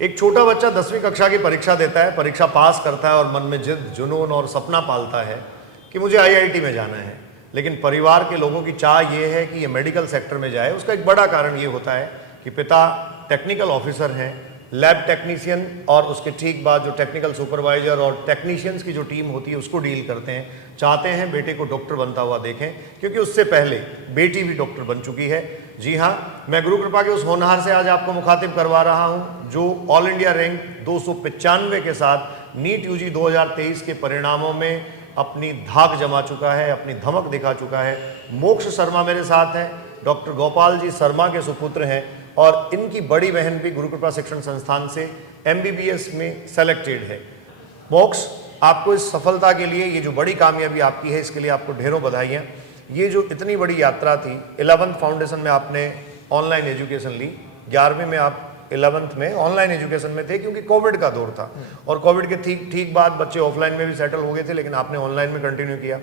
एक छोटा बच्चा 10वीं कक्षा की परीक्षा देता है, परीक्षा पास करता है और मन में जिद, जुनून और सपना पालता है कि मुझे आईआईटी में जाना है। लेकिन परिवार के लोगों की चाह ये है कि ये मेडिकल सेक्टर में जाए। उसका एक बड़ा कारण ये होता है कि पिता टेक्निकल ऑफिसर हैं, लैब टेक्नीशियन, और उसके ठीक बाद जो टेक्निकल सुपरवाइजर और टेक्नीशियंस की जो टीम होती है उसको डील करते हैं। चाहते हैं बेटे को डॉक्टर बनता हुआ देखें, क्योंकि उससे पहले बेटी भी डॉक्टर बन चुकी है। जी हाँ, मैं गुरु कृपा के उस होनहार से आज आपको मुखातिब करवा रहा हूं जो ऑल इंडिया रैंक 295 के साथ नीट यूजी 2023 के परिणामों में अपनी धाक जमा चुका है, अपनी धमक दिखा चुका है। मोक्ष शर्मा मेरे साथ हैं, डॉक्टर गोपाल जी शर्मा के सुपुत्र हैं, और इनकी बड़ी बहन भी गुरु कृपा शिक्षण संस्थान से एमबीबीएस में सेलेक्टेड है। मोक्ष, आपको इस सफलता के लिए, ये जो बड़ी कामयाबी आपकी है, इसके लिए आपको ढेरों बधाइयाँ। ये जो इतनी बड़ी यात्रा थी, 11th फाउंडेशन में आपने ऑनलाइन एजुकेशन ली, 11वीं में आप 11th में ऑनलाइन एजुकेशन में थे क्योंकि कोविड का दौर था, और कोविड के ठीक बाद बच्चे ऑफलाइन में भी सेटल हो गए थे, लेकिन आपने ऑनलाइन में कंटिन्यू किया।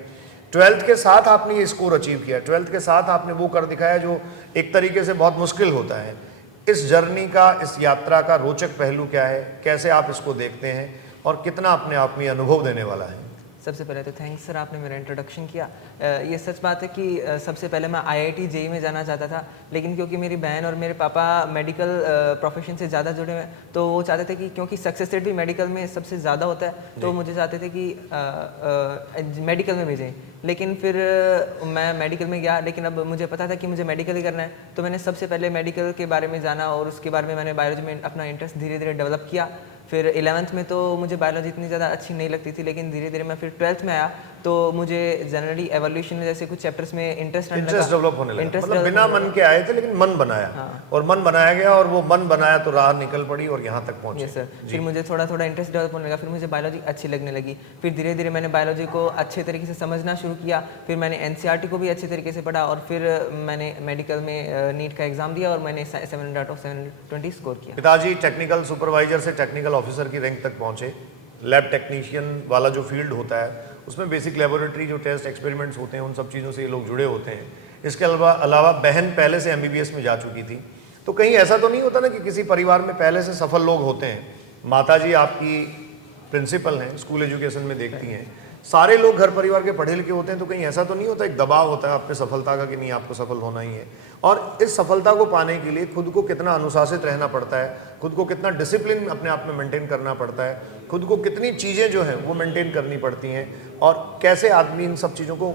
12th के साथ आपने ये स्कोर अचीव किया, 12th के साथ आपने वो कर दिखाया जो एक तरीके से बहुत मुश्किल होता है। इस जर्नी का, इस यात्रा का रोचक पहलू क्या है, कैसे आप इसको देखते हैं, और कितना अपने आप में अनुभव देने वाला है? सबसे पहले तो थैंक्स सर, आपने मेरा इंट्रोडक्शन किया। ये सच बात है कि सबसे पहले मैं आईआईटी जेईई में जाना चाहता था, लेकिन क्योंकि मेरी बहन और मेरे पापा मेडिकल प्रोफेशन से ज़्यादा जुड़े हुए हैं, तो वो चाहते थे कि क्योंकि सक्सेस रेट भी मेडिकल में सबसे ज़्यादा होता है, तो मुझे चाहते थे कि मेडिकल में भेजें। लेकिन फिर मैं मेडिकल में गया, लेकिन अब मुझे पता था कि मुझे मेडिकल ही करना है, तो मैंने सबसे पहले मेडिकल के बारे में जाना और उसके बारे में मैंने बायोलॉजी में अपना इंटरेस्ट धीरे धीरे डेवलप किया। फिर 11th में तो मुझे बायोलॉजी इतनी ज़्यादा अच्छी नहीं लगती थी, लेकिन धीरे धीरे मैं फिर 12th में आया तो मुझे जनरली एवोल्यूशन में जैसे कुछ चैप्टर्स में इंटरेस्ट डेवलप होने लगा। मतलब बिना मन के आए थे, लेकिन मन बनाया। हाँ। और मन बनाया गया, और वो मन बनाया तो राह निकल पड़ी और यहाँ तक पहुँचे। सर, फिर मुझे थोड़ा थोड़ा इंटरेस्ट डेवलप होने लगा, फिर मुझे बायोलॉजी अच्छी लगने लगी। फिर धीरे धीरे मैंने बायोलॉजी को अच्छे तरीके से समझना शुरू किया, फिर मैंने एनसीईआरटी को भी अच्छे तरीके से पढ़ा, और फिर मैंने मेडिकल में नीट का एग्जाम दिया और मैंने 700 आउट ऑफ 720 स्कोर किया। पिताजी टेक्निकल सुपरवाइजर से टेक्निकल ऑफिसर की रैंक तक पहुंचे। लैब टेक्नीशियन वाला जो फील्ड होता है उसमें बेसिक लेबोरेटरी जो टेस्ट एक्सपेरिमेंट्स होते हैं उन सब चीज़ों से ये लोग जुड़े होते हैं। इसके अलावा बहन पहले से एमबीबीएस में जा चुकी थी। तो कहीं ऐसा तो नहीं होता ना कि किसी परिवार में पहले से सफल लोग होते हैं? माताजी आपकी प्रिंसिपल हैं, स्कूल एजुकेशन में देखती हैं, सारे लोग घर परिवार के पढ़े लिखे होते हैं, तो कहीं ऐसा तो नहीं होता एक दबाव होता है आप पे सफलता का कि नहीं आपको सफल होना ही है? और इस सफलता को पाने के लिए खुद को कितना अनुशासित रहना पड़ता है, खुद को कितना डिसिप्लिन अपने आप में मेंटेन करना पड़ता है, खुद को कितनी चीज़ें जो हैं वो मेंटेन करनी पड़ती हैं, और कैसे आदमी इन सब चीज़ों को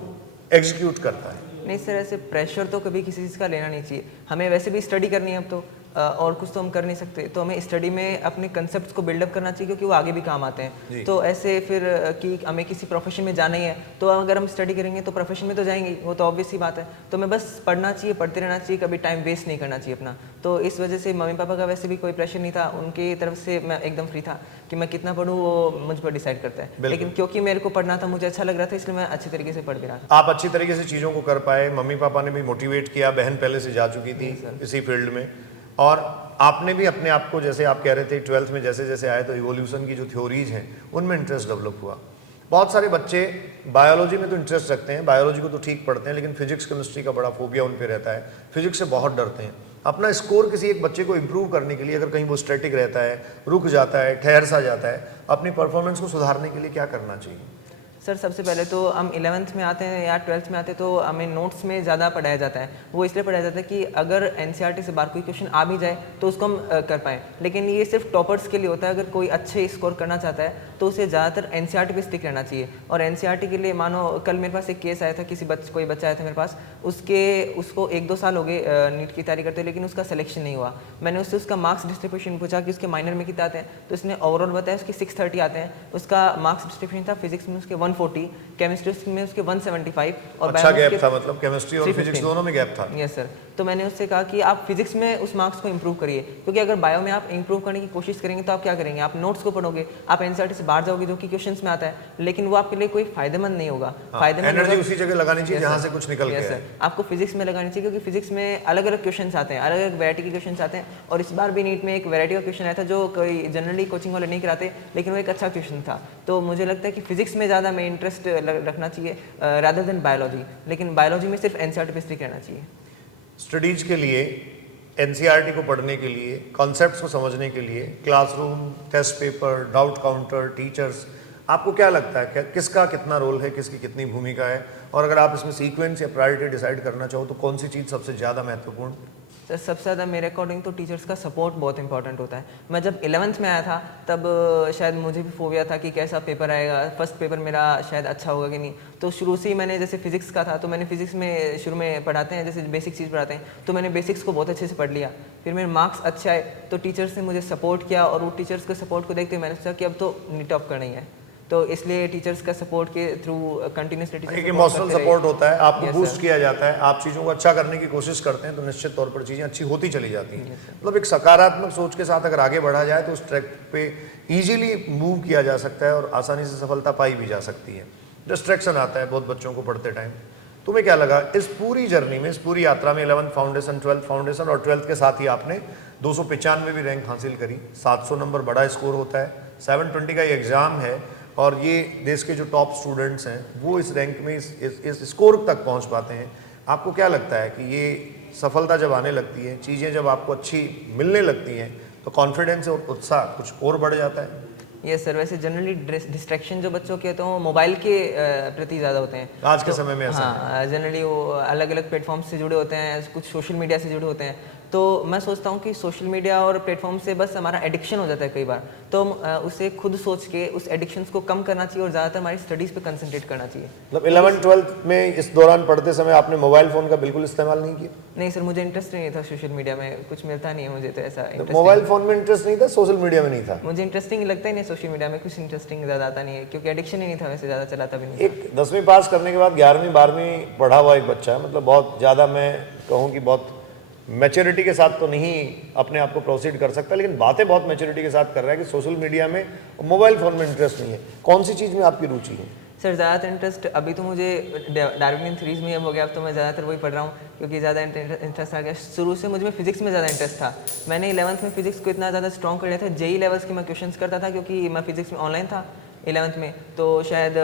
एग्जीक्यूट करता है? नहीं सर, ऐसे प्रेशर तो कभी किसी चीज़ का लेना नहीं चाहिए। हमें वैसे भी स्टडी करनी है अब तो, और कुछ तो हम कर नहीं सकते, तो हमें स्टडी में अपने कंसेप्ट्स को बिल्डअप करना चाहिए क्योंकि वो आगे भी काम आते हैं। तो ऐसे फिर कि हमें किसी प्रोफेशन में जाना ही है, तो अगर हम स्टडी करेंगे तो प्रोफेशन में तो जाएंगे, वो तो ऑब्वियस ही बात है। तो मैं बस पढ़ना चाहिए, पढ़ते रहना चाहिए, कभी टाइम वेस्ट नहीं करना चाहिए अपना। तो इस वजह से मम्मी पापा का वैसे भी कोई प्रेशर नहीं था, उनकी तरफ से मैं एकदम फ्री था कि मैं कितना पढ़ूँ वो मुझ पर डिसाइड करता है। लेकिन क्योंकि मेरे को पढ़ना था, मुझे अच्छा लग रहा था, इसलिए मैं अच्छी तरीके से पढ़ भी रहा था। आप अच्छी तरीके से चीज़ों को कर पाए, मम्मी पापा ने भी मोटिवेट किया, बहन पहले से जा चुकी थी इसी फील्ड में, और आपने भी अपने आप को, जैसे आप कह रहे थे 12th में जैसे जैसे आए तो इवोल्यूशन की जो थ्योरीज हैं उनमें इंटरेस्ट डेवलप हुआ। बहुत सारे बच्चे बायोलॉजी में तो इंटरेस्ट रखते हैं, बायोलॉजी को तो ठीक पढ़ते हैं, लेकिन फिजिक्स केमिस्ट्री का बड़ा फोबिया उन पे रहता है, फिजिक्स से बहुत डरते हैं। अपना स्कोर किसी एक बच्चे को इम्प्रूव करने के लिए, अगर कहीं वो स्टैटिक रहता है, रुक जाता है, ठहर सा जाता है, अपनी परफॉर्मेंस को सुधारने के लिए क्या करना चाहिए? सर, सबसे पहले तो हम 11th में आते हैं या 12th में आते हैं तो हमें नोट्स में ज़्यादा पढ़ाया जाता है। वो इसलिए पढ़ाया जाता है कि अगर एनसीईआरटी से बाहर कोई क्वेश्चन आ भी जाए तो उसको हम कर पाएँ, लेकिन ये सिर्फ टॉपर्स के लिए होता है। अगर कोई अच्छे स्कोर करना चाहता है तो उसे ज़्यादातर एनसीईआरटी पे स्टिक रहना चाहिए। और एनसीईआरटी के लिए, मानो कल मेरे पास एक केस आया था, कोई बच्चा आया था मेरे पास, उसको 1-2 साल हो गए नीट की तैयारी करते, लेकिन उसका सिलेक्शन नहीं हुआ। मैंने उससे उसका मार्क्स डिस्ट्रीब्यूशन पूछा कि उसके माइनर में कितना आते हैं, तो उसने ओवरऑल बताया उसके 630 आते हैं। उसका मार्क्स डिस्ट्रीब्यूशन था फिजिक्स में उसके 140, केमिस्ट्री में उसके 175, और अच्छा गैप था, मतलब केमिस्ट्री और फिजिक्स दोनों में गैप था। Yes sir. तो मैंने उससे कहा कि आप फिजिक्स में उस मार्क्स को इंप्रूव करिए, क्योंकि अगर बायो में आप इंप्रूव करने की कोशिश करेंगे तो आप क्या करेंगे, आप नोट्स को पढ़ोगे, आप एनसीईआरटी से बाहर जाओगे जो कि क्वेश्चंस में आता है, लेकिन वो आपके लिए कोई फायदेमंद नहीं होगा। फायदेमंद एनर्जी उसी जगह लगानी चाहिए जहां से कुछ निकल गया है। आपको फिजिक्स में लगानी चाहिए, क्योंकि फिजिक्स में अलग अलग क्वेश्चंस आते हैं, अलग अलग वैरायटी के क्वेश्चंस आते हैं। और इस बार भी नीट में एक वैरायटी का क्वेश्चन आया था जो कोई जनरली कोचिंग वाले नहीं कराते, लेकिन वो एक अच्छा क्वेश्चन था। तो मुझे लगता है कि फिजिक्स में ज़्यादा में इंटरेस्ट रखना चाहिए रादर देन बायोलॉजी, लेकिन बायोलॉजी में सिर्फ एनसीईआरटी पे स्टिक रहना चाहिए। स्टडीज के लिए एनसीईआरटी को पढ़ने के लिए, कॉन्सेप्ट्स को समझने के लिए classroom, test paper, doubt counter, teachers, आपको क्या लगता है किसका कितना रोल है, किसकी कितनी भूमिका है? और अगर आप इसमें सीक्वेंस या प्रायोरिटी डिसाइड करना चाहो तो कौन सी चीज़ सबसे ज़्यादा महत्वपूर्ण? सर सबसे ज़्यादा मेरे अकॉर्डिंग तो टीचर्स का सपोर्ट बहुत इंपॉर्टेंट होता है। मैं जब 11th में आया था तब शायद मुझे भी फोबिया था कि कैसा पेपर आएगा, फर्स्ट पेपर मेरा शायद अच्छा होगा कि नहीं। तो शुरू से ही मैंने, जैसे फिजिक्स का था तो मैंने फिजिक्स में शुरू में पढ़ाते हैं, जैसे बेसिक चीज़ पढ़ाते हैं, तो मैंने बेसिक्स को बहुत अच्छे से पढ़ लिया। फिर मेरे मार्क्स अच्छे आए तो टीचर्स ने मुझे सपोर्ट किया, और वो टीचर्स के सपोर्ट को देखते मैंने सोचा कि अब तो नीट टॉप करना ही है। तो इसलिए टीचर्स का सपोर्ट के थ्रू कंटिन्यूसली एक इमोशनल सपोर्ट होता है, आपको बूस्ट किया जाता है, आप चीज़ों को अच्छा करने की कोशिश करते हैं तो निश्चित तौर पर चीज़ें अच्छी होती चली जाती हैं। मतलब एक सकारात्मक सोच के साथ अगर आगे बढ़ा जाए तो उस ट्रैक पे इजीली मूव किया जा सकता है और आसानी से सफलता पाई भी जा सकती है। डिस्ट्रैक्शन आता है बहुत बच्चों को पढ़ते टाइम। तुम्हें क्या लगा इस पूरी जर्नी में, इस पूरी यात्रा में? 11th फाउंडेशन, 12th फाउंडेशन और 12th के साथ ही आपने 295 भी रैंक हासिल करी। 700 नंबर बड़ा स्कोर होता है, 720 का ये एग्ज़ाम है, और ये देश के जो टॉप स्टूडेंट्स हैं वो इस रैंक में इस स्कोर तक पहुंच पाते हैं। आपको क्या लगता है कि ये सफलता जब आने लगती है, चीज़ें जब आपको अच्छी मिलने लगती हैं, तो कॉन्फिडेंस और उत्साह कुछ और बढ़ जाता है? ये सर वैसे जनरली डिस्ट्रैक्शन जो बच्चों के होते हैं वो मोबाइल के प्रति ज़्यादा होते हैं आज के समय में ऐसा है। हाँ, जनरली वो अलग अलग प्लेटफॉर्म से जुड़े होते हैं, कुछ सोशल मीडिया से जुड़े होते हैं। तो मैं सोचता हूँ कि सोशल मीडिया और प्लेटफॉर्म से बस हमारा एडिक्शन हो जाता है कई बार, तो उसे खुद सोच के उस एडिक्शंस को कम करना चाहिए और ज़्यादातर हमारी स्टडीज़ पे कंसंट्रेट करना चाहिए। मतलब 11th 12th में इस दौरान पढ़ते समय आपने मोबाइल फ़ोन का बिल्कुल इस्तेमाल नहीं किया? नहीं सर, मुझे इंटरेस्ट नहीं था सोशल मीडिया में, कुछ मिलता नहीं है मुझे, तो ऐसा इंटरेस्ट मोबाइल फ़ोन में इंटरेस्ट नहीं था, सोशल मीडिया में नहीं था? मुझे इंटरेस्टिंग लगता ही नहीं सोशल मीडिया में, कुछ इंटरेस्टिंग ज़्यादा आता नहीं है क्योंकि एडिक्शन ही नहीं था, वैसे ज़्यादा चलाता भी नहीं। एक 10वीं पास करने के बाद 11वीं 12वीं पढ़ा हुआ एक बच्चा, मतलब बहुत ज़्यादा मैं कहूँ कि बहुत मैच्योरिटी के साथ तो नहीं अपने आप को प्रोसीड कर सकता, लेकिन बातें बहुत मैच्योरिटी के साथ कर रहा है कि सोशल मीडिया में और मोबाइल फ़ोन में इंटरेस्ट नहीं है। कौन सी चीज़ में आपकी रुचि है? सर ज़्यादातर इंटरेस्ट अभी तो मुझे डार्विनियन थ्रीज में अब हो गया, अब तो मैं ज़्यादातर वही पढ़ रहा हूँ क्योंकि ज़्यादा इंटरेस्ट आ गया। शुरू से मुझे फिजिक्स में ज़्यादा इंटरेस्ट था। मैंने 11th में फिजिक्स को इतना ज़्यादा स्ट्रॉन्ग कर लिया था, जेई लेवल्स के मैं क्वेश्चंस करता था क्योंकि मैं फिजिक्स में ऑनलाइन था 11th में, तो शायद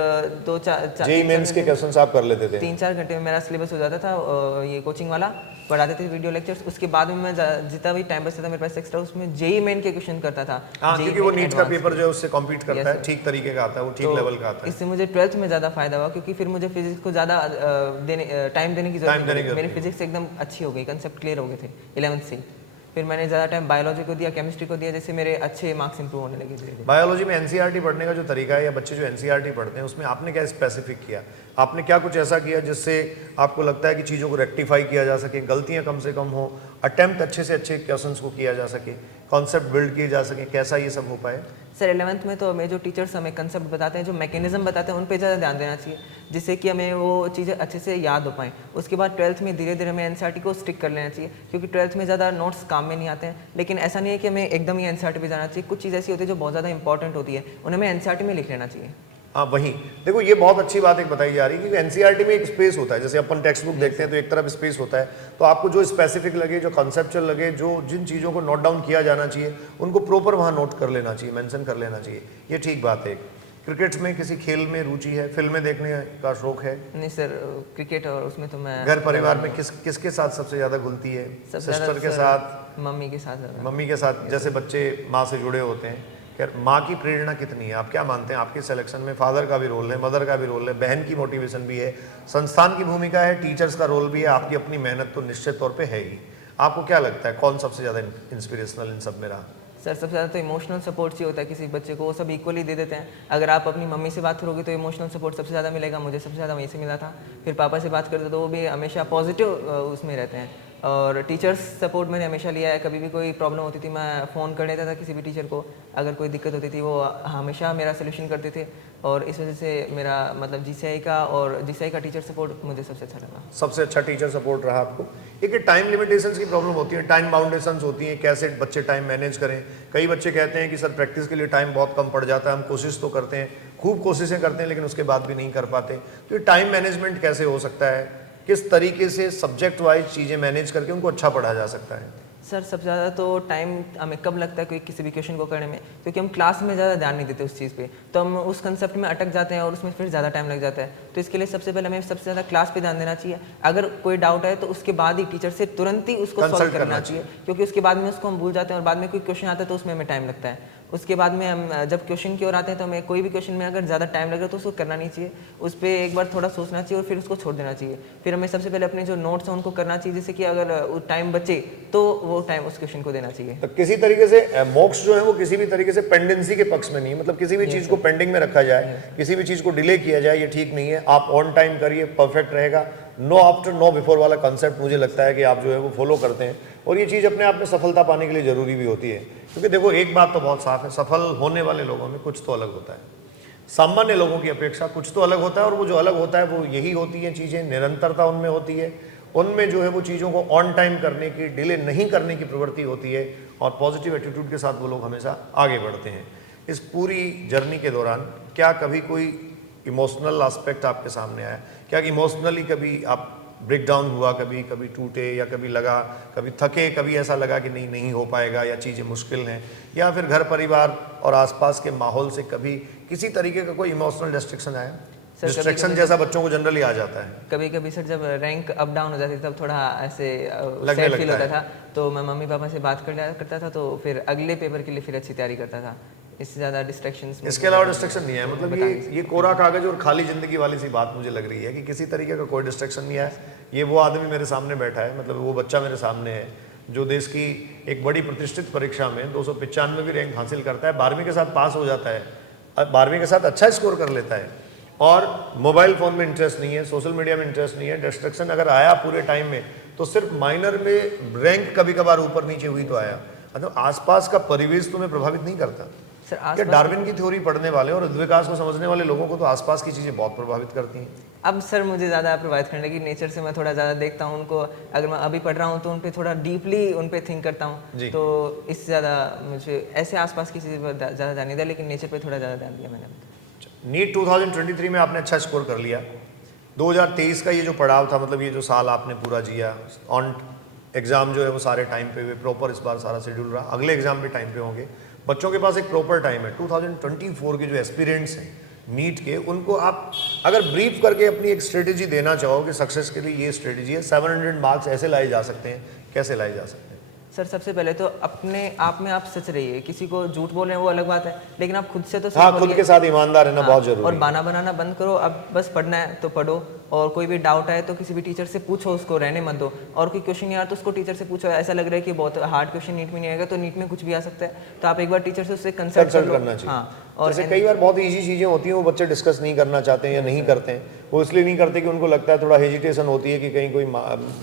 2-4 जेई मेंस के क्वेश्चंस आप कर लेते थे? 3-4 घंटे में मेरा सिलेबस हो जाता था। ये कोचिंग वाला पढ़ाते थे वीडियो लेक्चर्स, उसके बाद में मैं जितना भी टाइम बचता था मेरे पास एक्स्ट्रा, उसमें जेई मेन के क्वेश्चन करता था। हाँ, क्योंकि वो नीट का पेपर जो है उससे कॉम्पीट करता है, ठीक तरीके का आता है, वो ठीक लेवल का आता है। इससे मुझे 12th में ज़्यादा फायदा हुआ क्योंकि फिर मुझे फिजिक्स को ज़्यादा टाइम देने की जरूरत नहीं, मेरी फिजिक्स एकदम अच्छी हो गई, कंसेप्ट क्लियर हो गए थे 11th से। फिर मैंने ज़्यादा टाइम बायोलॉजी को दिया, केमिस्ट्री को दिया, जैसे मेरे अच्छे मार्क्स इंप्रूव होने लगे धीरे-धीरे। बायोलॉजी में एनसीईआरटी पढ़ने का जो तरीका है, या बच्चे जो एनसीईआरटी पढ़ते हैं उसमें आपने क्या स्पेसिफिक किया? आपने क्या कुछ ऐसा किया जिससे आपको लगता है कि चीज़ों को रेक्टिफाई किया जा सके, गलतियाँ कम से कम हो, अटेम्प्ट अच्छे से अच्छे क्वेश्चंस को किया जा सके, कॉन्सेप्ट बिल्ड किए जा सके, कैसा ये सब हो पाए? सर 11th में तो हमें जो टीचर्स हमें कंसेप्ट बताते हैं, जो मैकेनिज्म बताते हैं, उन पे ज़्यादा ध्यान देना चाहिए जिससे कि हमें वो चीज़ें अच्छे से याद हो पाएँ। उसके बाद 12th में धीरे धीरे हमें एनसीईआरटी को स्टिक कर लेना चाहिए क्योंकि 12th में ज़्यादा नोट्स काम में नहीं आते हैं, लेकिन ऐसा नहीं है कि हमें एकदम ही एनसीईआरटी पे जाना चाहिए। कुछ चीज़ ऐसी होती है जो बहुत ज़्यादा इंपॉर्टेंट होती है, उन्हें हमें एनसीईआरटी में लिख लेना चाहिए। हाँ वही देखो, ये बहुत अच्छी बात एक बताई जा रही है क्योंकि एनसीईआरटी में एक स्पेस होता है, जैसे अपन टेक्स्ट बुक देखते हैं तो एक तरफ स्पेस होता है, तो आपको जो स्पेसिफिक लगे, जो कॉन्सेप्चुअल लगे, जो जिन चीज़ों को नोट डाउन किया जाना चाहिए उनको प्रॉपर वहाँ नोट कर लेना चाहिए, मेंशन कर लेना चाहिए, ये ठीक बात है। क्रिकेट में किसी खेल में रुचि है, फिल्में देखने का शौक है? नहीं सर, क्रिकेट और उसमें तो मैं घर परिवार में किसके साथ सबसे ज़्यादा घुलती है? सिस्टर के साथ, मम्मी के साथ? मम्मी के साथ। जैसे बच्चे माँ से जुड़े होते हैं, खैर माँ की प्रेरणा कितनी है? आप क्या मानते हैं आपके सिलेक्शन में फादर का भी रोल है, मदर का भी रोल है, बहन की मोटिवेशन भी है, संस्थान की भूमिका है, टीचर्स का रोल भी है, आपकी अपनी मेहनत तो निश्चित तौर पे है ही। आपको क्या लगता है कौन सबसे ज़्यादा इंस्पिरेशनल इन सब में रहा? सर सबसे ज़्यादा तो इमोशनल सपोर्ट चाहिए होता है किसी बच्चे को, वो सब इक्वली दे देते हैं। अगर आप अपनी मम्मी से बात करोगे तो इमोशनल सपोर्ट सबसे ज़्यादा मिलेगा, मुझे सबसे ज़्यादा वहीं से मिला था। फिर पापा से बात करते तो वो भी हमेशा पॉजिटिव उसमें रहते हैं। और टीचर्स सपोर्ट मैंने हमेशा लिया है, कभी भी कोई प्रॉब्लम होती थी मैं फ़ोन कर देता था किसी भी टीचर को, अगर कोई दिक्कत होती थी वो हमेशा मेरा सोल्यूशन करते थे, और इस वजह से मेरा मतलब जीसीआई का टीचर सपोर्ट मुझे सबसे अच्छा लगा। सबसे अच्छा टीचर सपोर्ट रहा आपको? एक टाइम लिमिटेशंस की प्रॉब्लम होती है, टाइम बाउंडेशंस होती हैं, कैसे बच्चे टाइम मैनेज करें। कई बच्चे कहते हैं कि सर प्रैक्टिस के लिए टाइम बहुत कम पड़ जाता है, हम कोशिश तो करते हैं, खूब कोशिशें करते हैं, लेकिन उसके बाद भी नहीं कर पाते। तो ये टाइम मैनेजमेंट कैसे हो सकता है? किस तरीके से सब्जेक्ट वाइज चीज़ें मैनेज करके उनको अच्छा पढ़ा जा सकता है? सर सबसे ज़्यादा तो टाइम हमें कब लगता है कोई किसी भी क्वेश्चन को करने में, क्योंकि हम क्लास में ज़्यादा ध्यान नहीं देते उस चीज़ पे, तो हम उस कंसेप्ट में अटक जाते हैं और उसमें फिर ज़्यादा टाइम लग जाता है। तो इसके लिए सबसे पहले हमें सबसे ज़्यादा क्लास पे ध्यान देना चाहिए। अगर कोई डाउट है तो उसके बाद ही टीचर से तुरंत ही उसको सॉल्व करना चाहिए, क्योंकि उसके बाद में उसको हम भूल जाते हैं और बाद में कोई क्वेश्चन आता है तो उसमें हमें टाइम लगता है। उसके बाद में हम जब क्वेश्चन की ओर आते हैं तो हमें कोई भी क्वेश्चन में अगर ज़्यादा टाइम लग रहा है तो उसको करना नहीं चाहिए, उस पर एक बार थोड़ा सोचना चाहिए और फिर उसको छोड़ देना चाहिए। फिर हमें सबसे पहले अपने जो नोट्स हैं उनको करना चाहिए, जिससे कि अगर टाइम बचे तो वो टाइम उस क्वेश्चन को देना चाहिए। तो किसी तरीके से मोक्ष जो है वो किसी भी तरीके से पेंडेंसी के पक्ष में नहीं है, मतलब किसी भी चीज़ को पेंडिंग में रखा जाए, किसी भी चीज़ को डिले किया जाए, ये ठीक नहीं है। आप ऑन टाइम करिए, परफेक्ट रहेगा। नो आफ्टर नो बिफोर वाला कंसेप्ट मुझे लगता है कि आप जो है वो फॉलो करते हैं, और ये चीज़ अपने आप में सफलता पाने के लिए ज़रूरी भी होती है। क्योंकि देखो एक बात तो बहुत साफ है, सफल होने वाले लोगों में कुछ तो अलग होता है, सामान्य लोगों की अपेक्षा कुछ तो अलग होता है, और वो जो अलग होता है वो यही होती है चीज़ें, निरंतरता उनमें होती है, उनमें जो है वो चीज़ों को ऑन टाइम करने की, डिले नहीं करने की प्रवृत्ति होती है, और पॉजिटिव एटीट्यूड के साथ वो लोग हमेशा आगे बढ़ते हैं। इस पूरी जर्नी के दौरान क्या कभी कोई इमोशनल एस्पेक्ट आपके सामने आया? क्या इमोशनली कभी आप ब्रेक डाउन हुआ, कभी कभी टूटे, या कभी लगा, कभी थके, कभी ऐसा लगा कि नहीं हो पाएगा या चीज़ें मुश्किल हैं, या फिर घर परिवार और आसपास के माहौल से कभी किसी तरीके का कोई इमोशनल डिस्ट्रैक्शन आया? डिस्ट्रैक्शन जैसा बच्चों को जनरली आ जाता है। कभी कभी सर जब रैंक अप डाउन हो जाती थी तब थोड़ा ऐसे लगने सैड फील लगता होता था, तो मैं मम्मी पापा से बात कर लिया करता था, तो फिर अगले पेपर के लिए फिर अच्छी तैयारी करता था। इससे ज़्यादा डिस्ट्रैक्शंस इसके अलावा डिस्ट्रैक्शन नहीं है, मतलब ये कोरा कागज और खाली जिंदगी वाली सी बात मुझे लग रही है कि किसी तरीके का कोई डिस्ट्रैक्शन नहीं है। ये वो आदमी मेरे सामने बैठा है, मतलब वो बच्चा मेरे सामने है जो देश की एक बड़ी प्रतिष्ठित परीक्षा में 295 रैंक हासिल करता है, 12वीं के साथ पास हो जाता है, 12वीं के साथ अच्छा स्कोर कर लेता है, और मोबाइल फ़ोन में इंटरेस्ट नहीं है, सोशल मीडिया में इंटरेस्ट नहीं है। डिस्ट्रैक्शन अगर आया पूरे टाइम में तो सिर्फ माइनर में रैंक कभी कभार ऊपर नीचे हुई तो आया, मतलब आसपास का परिवेश तुम्हें प्रभावित नहीं करता? सर क्या डार्विन की थ्योरी पढ़ने वाले और विकास को समझने वाले लोगों को तो आसपास की चीज़ें बहुत प्रभावित करती हैं? अब सर मुझे ज़्यादा प्रभावित करने लगी, नेचर से मैं थोड़ा ज़्यादा देखता हूँ उनको, अगर मैं अभी पढ़ रहा हूँ तो उन पे थोड़ा डीपली उन पे थिंक करता हूँ, तो इससे ज़्यादा मुझे ऐसे आसपास की चीज़ पर ज़्यादा ध्यान नहीं दिया, लेकिन नेचर पे थोड़ा ज़्यादा ध्यान दिया मैंने। नीट 2023 में आपने अच्छा स्कोर कर लिया। 2023 का ये जो पड़ाव था, मतलब ये जो साल आपने पूरा जिया, ऑन एग्ज़ाम जो है वो सारे टाइम पे हुए, प्रॉपर इस बार सारा शेड्यूल रहा, अगले एग्ज़ाम भी टाइम पे होंगे, बच्चों के पास एक प्रॉपर टाइम है। 2024 के जो एस्पिरेंट्स हैं नीट के, उनको आप अगर ब्रीफ करके अपनी एक स्ट्रेटेजी देना चाहो कि सक्सेस के लिए ये स्ट्रेटेजी है, 700 मार्क्स ऐसे लाए जा सकते हैं, कैसे लाए जा सकते हैं? सर सबसे पहले तो अपने आप में आप सच रहिए, किसी को झूठ बोल रहे हैं वो अलग बात है, लेकिन आप खुद से तो हाँ, खुद के साथ ईमानदार रहना बहुत जरूरी है। और बहाना बनाना बंद करो, अब बस पढ़ना है तो पढ़ो, और कोई भी डाउट आए तो किसी भी टीचर से पूछो, उसको रहने मत दो, और कोई क्वेश्चन नहीं आया तो उसको टीचर से पूछो। ऐसा लग रहा है कि बहुत हार्ड क्वेश्चन नीट में नहीं आएगा, तो नीट में कुछ भी आ सकता है, तो आप एक बार टीचर से उससे कंसल्ट करना चाहिए। हाँ, और जैसे कई बार बहुत ईजी चीज़ें होती हैं वो बच्चे डिस्कस नहीं करना चाहते हैं या नहीं करते हैं, वो इसलिए नहीं करते कि उनको लगता है, थोड़ा हेजिटेशन होती है कि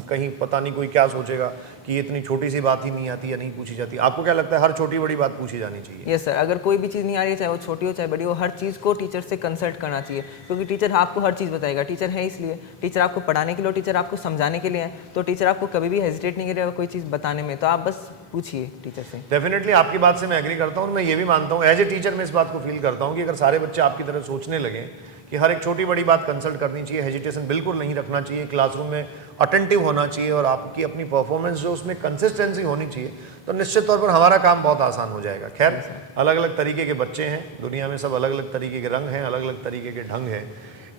कहीं पता नहीं कोई क्या सोचेगा कि इतनी छोटी सी बात ही नहीं आती या नहीं पूछी जाती। आपको क्या लगता है हर छोटी बड़ी बात पूछी जानी चाहिए? यस सर, अगर कोई भी चीज़ नहीं आ रही है, चाहे वो छोटी हो चाहे बड़ी हो, हर चीज़ को टीचर से कंसल्ट करना चाहिए, क्योंकि टीचर आपको हर चीज़ बताएगा। टीचर है इसलिए, टीचर आपको पढ़ाने के लिए, टीचर आपको समझाने के लिए है, तो टीचर आपको कभी भी हेजिटेट नहीं करेगा कोई चीज़ बताने में, तो आप बस पूछिए टीचर से। डेफिनेटली आपकी बात से मैं एग्री करता हूँ। मैं ये भी मानता हूँ, एज ए टीचर मैं इस बात को फील करता हूँ कि अगर सारे बच्चे आपकी तरह सोचने लगे कि हर एक छोटी बड़ी बात कंसल्ट करनी चाहिए, हेजिटेशन बिल्कुल नहीं रखना चाहिए, क्लासरूम में अटेंटिव होना चाहिए और आपकी अपनी परफॉर्मेंस जो उसमें कंसिस्टेंसी होनी चाहिए, तो निश्चित तौर पर हमारा काम बहुत आसान हो जाएगा। खैर, अलग अलग तरीके के बच्चे हैं दुनिया में, सब अलग अलग तरीके के रंग हैं, अलग अलग तरीके के ढंग हैं।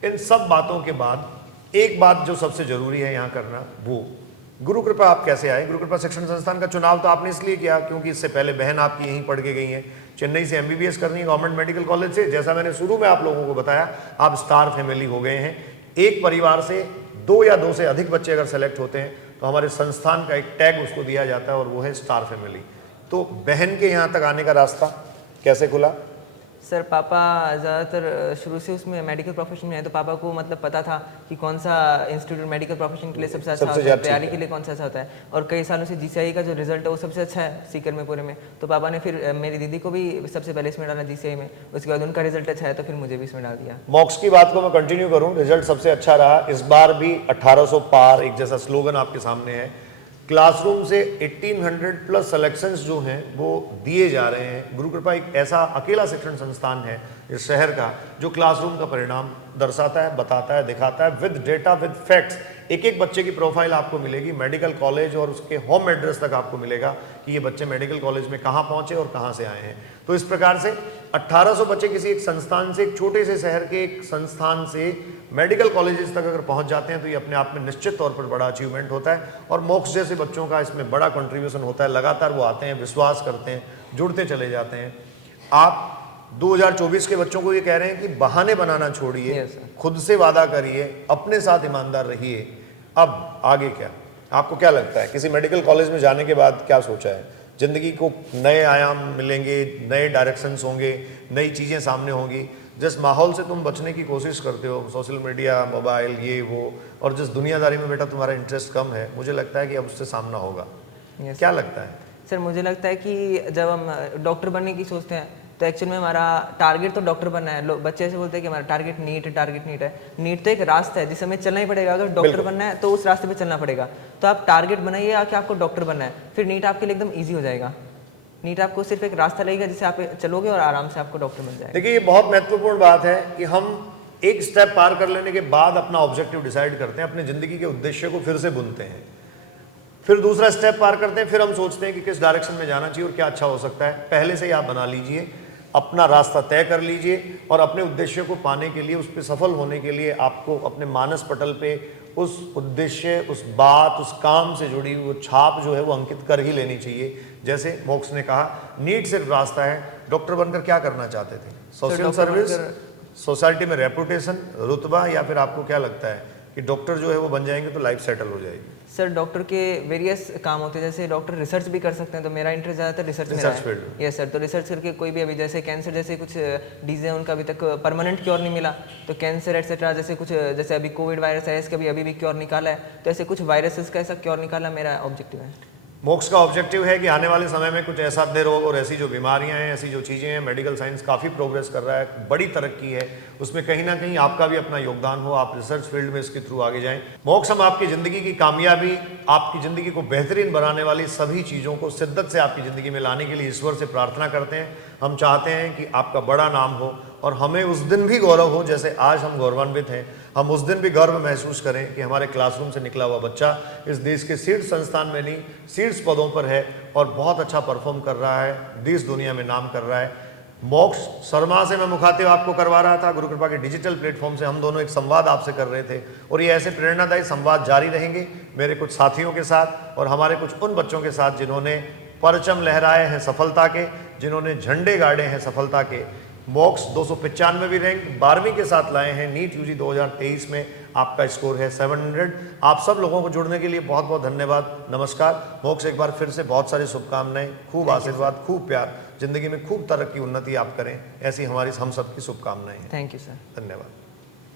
इन सब बातों के बाद एक बात जो सबसे जरूरी है यहाँ करना, वो गुरु कृपा आप कैसे आए? गुरु कृपा शिक्षण संस्थान का चुनाव तो आपने इसलिए किया क्योंकि इससे पहले बहन आपकी यहीं पढ़ के गई हैं, चेन्नई से MBBS करनी है गवर्नमेंट मेडिकल कॉलेज से। जैसा मैंने शुरू में आप लोगों को बताया, आप स्टार फैमिली हो गए हैं। एक परिवार से 2 या 2 से अधिक बच्चे अगर सेलेक्ट होते हैं तो हमारे संस्थान का एक टैग उसको दिया जाता है और वो है स्टार फैमिली। तो बहन के यहाँ तक आने का रास्ता कैसे खुला? सर पापा ज़्यादातर शुरू से उसमें मेडिकल प्रोफेशन में है, तो पापा को मतलब पता था कि कौन सा इंस्टीट्यूट मेडिकल प्रोफेशन के लिए सबसे अच्छा होता है, तैयारी के लिए कौन सा अच्छा होता है, और कई सालों से GCI का जो रिजल्ट है वो सबसे अच्छा है सीकर में पूरे में। तो पापा ने फिर मेरी दीदी को भी सबसे पहले इसमें डाला GCI में, उसके बाद उनका रिजल्ट अच्छा है तो फिर मुझे भी इसमें डाल दिया। मॉक्स की बात को मैं कंटिन्यू करूँ, रिजल्ट सबसे अच्छा रहा इस बार भी। 1800 पार एक जैसा स्लोगन आपके सामने है। क्लासरूम से 1800 प्लस सिलेक्शंस जो हैं वो दिए जा रहे हैं। गुरु कृपा एक ऐसा अकेला शिक्षण संस्थान है इस शहर का जो क्लासरूम का परिणाम दर्शाता है, बताता है, दिखाता है, विद डेटा, विद फैक्ट्स। एक एक बच्चे की प्रोफाइल आपको मिलेगी, मेडिकल कॉलेज और उसके होम एड्रेस तक आपको मिलेगा कि ये बच्चे मेडिकल कॉलेज में कहाँ पहुँचे और कहाँ से आए हैं। तो इस प्रकार से 1800 बच्चे किसी एक संस्थान से, एक छोटे से शहर के एक संस्थान से मेडिकल कॉलेजेस तक अगर पहुंच जाते हैं तो ये अपने आप में निश्चित तौर पर बड़ा अचीवमेंट होता है। और मोक्ष जैसे बच्चों का इसमें बड़ा कंट्रीब्यूशन होता है। लगातार वो आते हैं, विश्वास करते हैं, जुड़ते चले जाते हैं। आप 2024 के बच्चों को ये कह रहे हैं कि बहाने बनाना छोड़िए, Yes, sir. खुद से वादा करिए, अपने साथ ईमानदार रहिए। अब आगे क्या, आपको क्या लगता है किसी मेडिकल कॉलेज में जाने के बाद क्या सोचा है? जिंदगी को नए आयाम मिलेंगे, नए डायरेक्शंस होंगे, नई चीज़ें सामने होंगी। जिस माहौल से तुम बचने की कोशिश करते हो, सोशल मीडिया, मोबाइल, ये वो, और जिस दुनियादारी में बेटा तुम्हारा इंटरेस्ट कम है, मुझे लगता है कि अब उससे सामना होगा। Yes, क्या लगता है? सर मुझे लगता है कि जब हम डॉक्टर बनने की सोचते हैं तो एक्चुअल में हमारा टारगेट तो डॉक्टर बनना है। लोग बच्चे ऐसे बोलते हैं कि हमारा टारगेट नीट है। नीट तो एक रास्ता है जिसे हमें चलना ही पड़ेगा। अगर डॉक्टर बनना है तो उस रास्ते पे चलना पड़ेगा। तो आप टारगेट बनाइए कि आपको डॉक्टर बनना है, फिर नीट आपके लिए एकदम ईजी हो जाएगा। नीट आपको सिर्फ एक रास्ता लगेगा जिसे आप चलोगे और आराम से आपको डॉक्टर बन जाएगा। देखिए, ये बहुत महत्वपूर्ण बात है कि हम एक स्टेप पार कर लेने के बाद अपना ऑब्जेक्टिव डिसाइड करते हैं, अपनी जिंदगी के उद्देश्य को फिर से बुनते हैं, फिर दूसरा स्टेप पार करते हैं, फिर हम सोचते हैं कि किस डायरेक्शन में जाना चाहिए और क्या अच्छा हो सकता है। पहले से ही आप बना लीजिए, अपना रास्ता तय कर लीजिए और अपने उद्देश्य को पाने के लिए, उस पर सफल होने के लिए आपको अपने मानस पटल पे उस उद्देश्य, उस बात, उस काम से जुड़ी वो छाप जो है वो अंकित कर ही लेनी चाहिए। जैसे मोक्ष ने कहा, नीट सिर्फ रास्ता है। डॉक्टर बनकर क्या करना चाहते थे? सोशल सर्विस, सोसाइटी में रेपुटेशन, रुतबा, या फिर आपको क्या लगता है कि डॉक्टर जो है वो बन जाएंगे तो लाइफ सेटल हो जाएगी? सर डॉक्टर के वेरियस काम होते हैं, जैसे डॉक्टर रिसर्च भी कर सकते हैं, तो मेरा इंटरेस्ट ज़्यादातर रिसर्च में रहा है। यस सर, तो रिसर्च करके कोई भी अभी जैसे कैंसर जैसे कुछ डिजीज है उनका अभी तक परमानेंट क्योर नहीं मिला, तो कैंसर एटसेट्रा जैसे कुछ, जैसे अभी कोविड वायरस है इसका भी अभी भी क्योर निकाला है, तो ऐसे कुछ वायरसेस का ऐसा क्योर निकालना मेरा ऑब्जेक्टिव है। मोक्ष का ऑब्जेक्टिव है कि आने वाले समय में कुछ ऐसा रोग और ऐसी जो बीमारियां हैं, ऐसी जो चीज़ें हैं, मेडिकल साइंस काफ़ी प्रोग्रेस कर रहा है, बड़ी तरक्की है, उसमें कहीं ना कहीं आपका भी अपना योगदान हो, आप रिसर्च फील्ड में इसके थ्रू आगे जाएं। मोक्ष, हम आपकी ज़िंदगी की कामयाबी, आपकी ज़िंदगी को बेहतरीन बनाने वाली सभी चीज़ों को शिद्दत से आपकी ज़िंदगी में लाने के लिए ईश्वर से प्रार्थना करते हैं। हम चाहते हैं कि आपका बड़ा नाम हो और हमें उस दिन भी गौरव हो, जैसे आज हम गौरवान्वित हैं, हम उस दिन भी गर्व महसूस करें कि हमारे क्लासरूम से निकला हुआ बच्चा इस देश के शीर्ष संस्थान में नहीं, शीर्ष पदों पर है और बहुत अच्छा परफॉर्म कर रहा है, देश दुनिया में नाम कर रहा है। मोक्ष शर्मा से मैं मुखातिब आपको करवा रहा था। गुरु कृपा के डिजिटल प्लेटफॉर्म से हम दोनों एक संवाद आपसे कर रहे थे और ये ऐसे प्रेरणादायी संवाद जारी रहेंगे मेरे कुछ साथियों के साथ और हमारे कुछ उन बच्चों के साथ जिन्होंने परचम लहराए हैं सफलता के, जिन्होंने झंडे गाड़े हैं सफलता के। मोक्ष 295वीं रैंक 12वीं के साथ लाए हैं नीट यूजी 2023 में, आपका स्कोर है 700। आप सब लोगों को जुड़ने के लिए बहुत बहुत धन्यवाद। नमस्कार मोक्ष, एक बार फिर से बहुत सारी शुभकामनाएं, खूब आशीर्वाद, खूब प्यार, जिंदगी में खूब तरक्की, उन्नति आप करें, ऐसी हमारी हम सब की शुभकामनाएं हैं। Thank you sir. धन्यवाद।